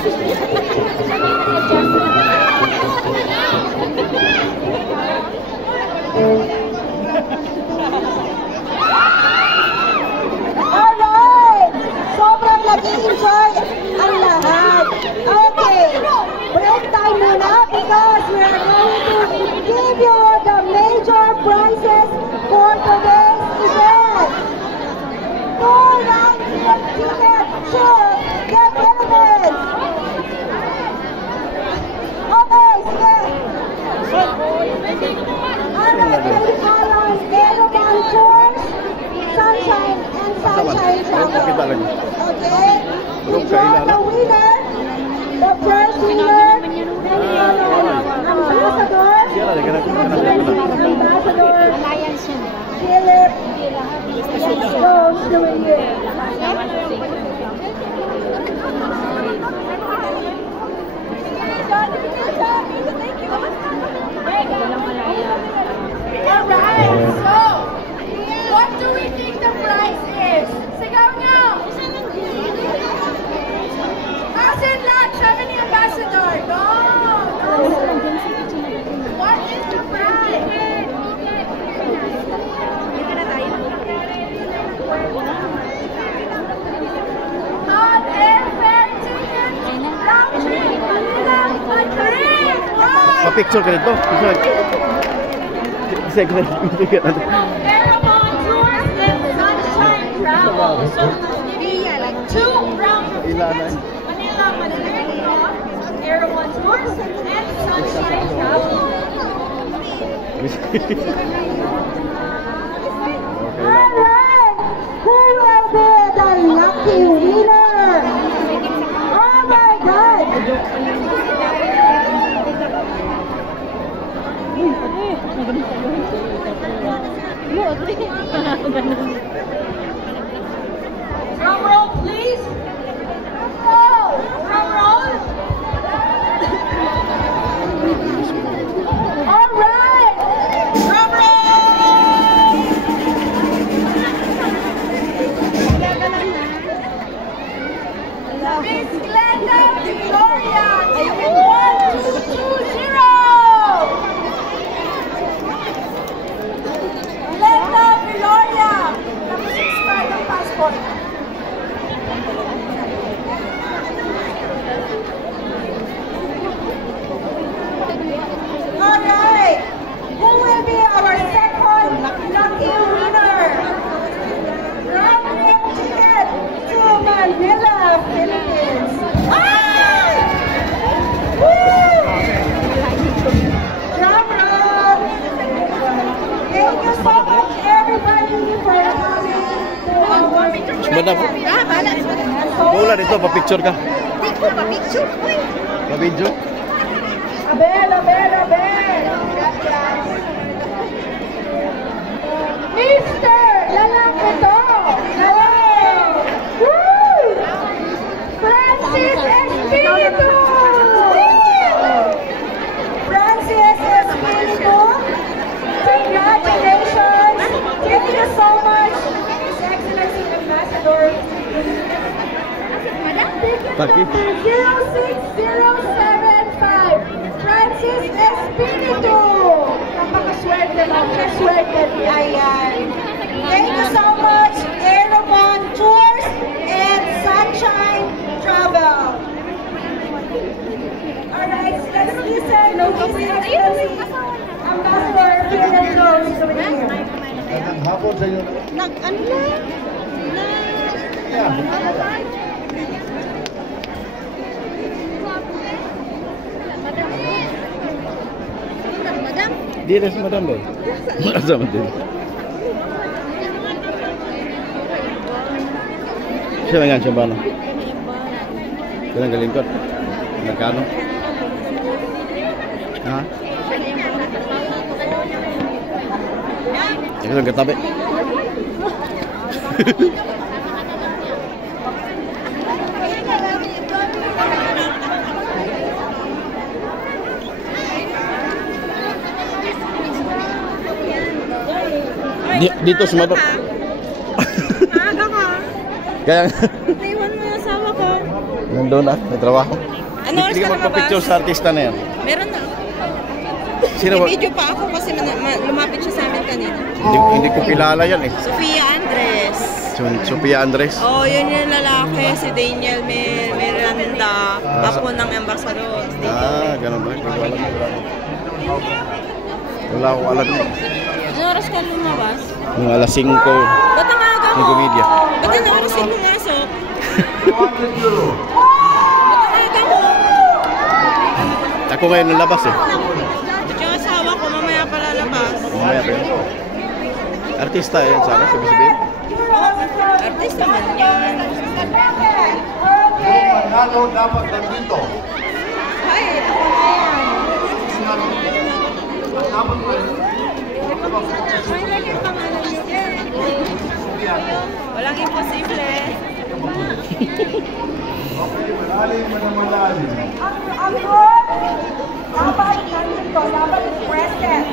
Alright! Sobrang nag-i-enjoy ang lahat. Okay, break time muna because we are going to give you the major prizes for today's event. 2 round-trip tickets to the Philippines. Okay, sige. Alright, ready for our Aeroban Tours, Sunshine and Sunshine Travel. Okay? These are the winner. The first winner Ambassador Philip goes to you. Alright, so what do we think the price is? Sigaw nyo! Asin lahat, sabi ni Ambassador. Go! What is the price? Hot air fare ticket, round trip, Manila, Madrid! Pa-picture ka dito. Aeroban Tours and Sunshine Travel. So, like 2 round tickets, Manila, Madrid, Aeroban Tours and Sunshine Travel. Alright, who will be the lucky winner? Oh my God! Drum roll, please. Drum roll. All right! Drum roll. Miss Glenda Victoria, ticket 1220. Glenda Victoria, tapos expired ang passport. Alright! Who will be our second lucky winner? Round trip ticket to Manila, Philippines. Ay! Woo! Drum roll! Thank you so much everybody for coming to our Madam, bola dito, pa-picture ka. Pa-picture? Pa-video. Abel! Mister! Lalaki to! Hello! Woo! Francis Espiritu! Francis Espiritu! Congratulations! Thank you so much, His Excellency Ambassador. Taki. 06075 Francis Espiritu. Napakaswerte mo. Kaswerte. Ayan. Thank you so much, Aeroban Tours and Sunshine Travel. Alright, let's listen to His Excellency Ambassador Philip Goes to you. Hapon sa iyo. Ano lang? Di rin si Madam Boy. Sama din. Siya lang yan siya ba? Siya lang galingkot. Nagkano? Ha? Ikaw lang katabi. Dito sa Madam. Aga ka. Kaya Naiwan mo yung asawa ko. Nandun na, may trabaho. Ano oras Hindi ka ka lumabas? magpa-picture sa artista na yan. Meron na. Sino ba? May video pa ako kasi lumapit siya sa amin kanina. Hindi ko kilala yan eh. Sofia Andres. Sophia Andres. Oh, yun yung lalaki. Si Daniel Miranda. Apo ng ambassador. Ganun ba? Hindi ko alam. Wala akong alam. Ano oras ka lumabas? Yung alas 5. Ba't ang aga mo? 5 media. Ba't ang oras yung pumasok? Ba't ang aga mo? Ako ngayon nalabas eh. Yung asawa ko mamaya pa lalabas. Mamaya pa yun. Artista yan sana, sabi-sabihin. Artista man yan. Manalo dapat nandito. Ay, ako na yan. Walang imposible. Malalim na malalim. Ang good, dapat nandito, dapat present.